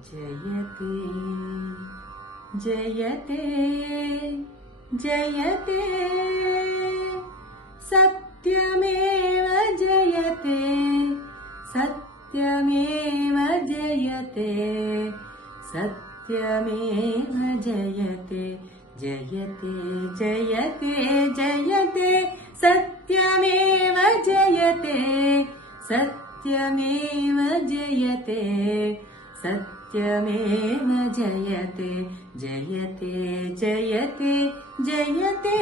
जयते जयते जयते सत्यमेव जयते सत्यमेव जयते सत्यमेव जयते जयते जयते जयते सत्यमेव जयते सत्यमेव जयते सत्यमेव जयते जयते जयते जयते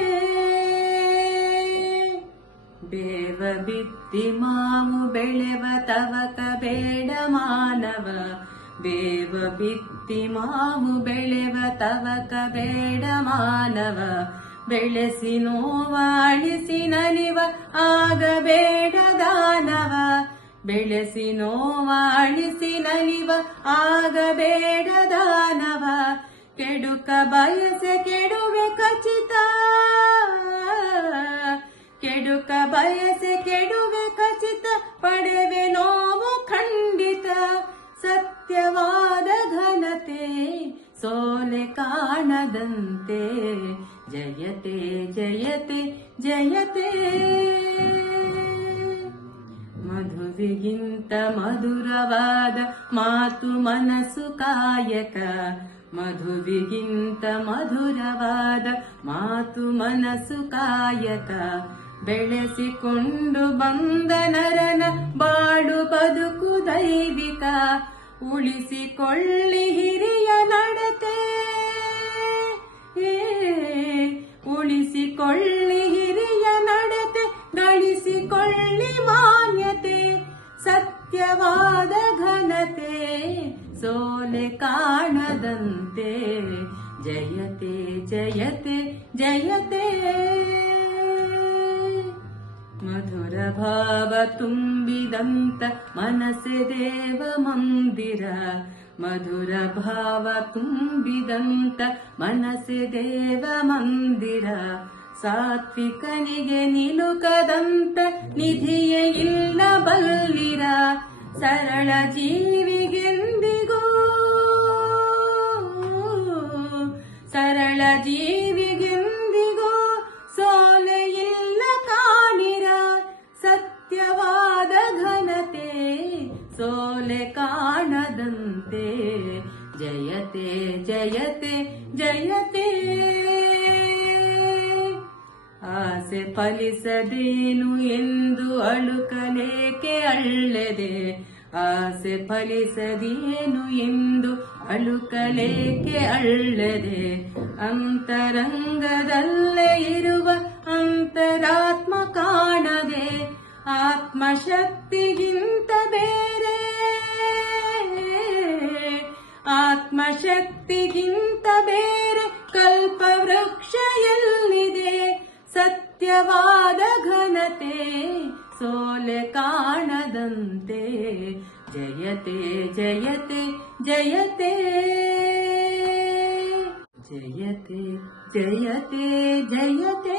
ಬೇವ ಬಿತ್ತಿ ಮಾವು ಬೆಳೆವ ತವಕ ಬೇಡ ಮಾನವ ಬೇವ ಬಿತ್ತಿ ಮಾವು ಬೆಳೆವ ತವಕ ಬೇಡ ಮಾನವ ಬೆಳೆಸಿ ನೋವಾಳಿಸಿ ನಲಿವ ಆಗಬೇಡ ದಾನವ ಬೆಳೆಸಿ ನೋವಾಳಿಸಿ ನಲಿವ ಆಗಬೇಡ ದಾನವ ಕೆಡುಕ ಬಯಸೆ ಕೆಡುವೆ ಖಚಿತ ಕೆಡುಕ ಬಯಸೆ ಕೆಡುವೆ ಖಚಿತ ಪಡೆವೆ ನೋವು ಖಂಡಿತ ಸತ್ಯವಾದ ಘನತೆ ಸೋಲೆ ಕಾಣದಂತೆ ಜಯತೆ ಜಯತೆ ಜಯತೆ ಮಧುವಿಗಿಂತ ಮಧುರವಾದ ಮಾತು ಮನಸ್ಸು ಕಾಯಕ ಮಧುವಿಗಿಂತ ಮಧುರವಾದ ಮಾತು ಮನಸ್ಸು ಕಾಯಕ ಬೆಳೆಸಿಕೊಂಡು ಬಂದ ನರನ ಬಾಡು ಬದುಕು ದೈವಿಕ ಉಳಿಸಿಕೊಳ್ಳಿ ಹಿರಿಯ ನಡತೆ ಉಳಿಸಿಕೊಳ್ಳಿ ಹಿರಿಯ ನಡತೆ ಗಳಿಸಿಕೊಳ್ಳಿ ಮಾನ್ಯತೆ ಸತ್ಯವಾದ ಘನತೆ ಸೋಲೆ ಕಾಣದಂತೆ ಜಯತೆ ಜಯತೆ ಜಯತೆ ಮಧುರ ಭಾವ ತುಂಬಿದಂತ ಮನಸ್ಸೆ ದೇವ ಮಂದಿರ ಮಧುರ ಭಾವ ತುಂಬಿದಂತ ಮನಸ್ಸೆ ದೇವ ಮಂದಿರ ಸಾತ್ವಿಕನಿಗೆ ನಿಲುಕದಂತ ನಿಧಿಯೇ ಇಲ್ಲ ಬಲ್ಲಿರ ಸರಳ ಜೀವಿಗೆಂದಿಗೂ ಸರಳ ಜೀವಿಗೆಂದಿಗೂ ಸೋಲೆ ಇಲ್ಲ ಕಾಣಿರ ಸತ್ಯವಾದ ಘನತೆ ಸೋಲೆ ಕಾಣದಂತೆ ಜಯತೆ ಜಯತೆ ಜಯತೆ ಆಸೆ ಫಲಿಸದೇನು ಎಂದು ಅಳುಕಲೇಕೆ ಅಳ್ಳೆದೆ ಆಸೆ ಫಲಿಸದೇನು ಎಂದು ಅಳುಕಲೇಕೆ ಅಳ್ಳೆದೆ ಅಂತರಂಗದಲ್ಲೇ ಇರುವ ಅಂತರಾತ್ಮ ಕಾಣದೆ ಆತ್ಮಶಕ್ತಿಗಿಂತ ಬೇರೆ ಆತ್ಮಶಕ್ತಿಗಿಂತ ಬೇರೆ ಕಲ್ಪವೃಕ್ಷ ಎಲ್ಲಿದೆ ಸತ್ಯವಾದ ಘನತೆ ಸೋಲೆ ಕಾಣದಂತೆ ಜಯತೆ ಜಯತೆ ಜಯತೆ ಜಯತೆ ಜಯತೆ ಜಯತೆ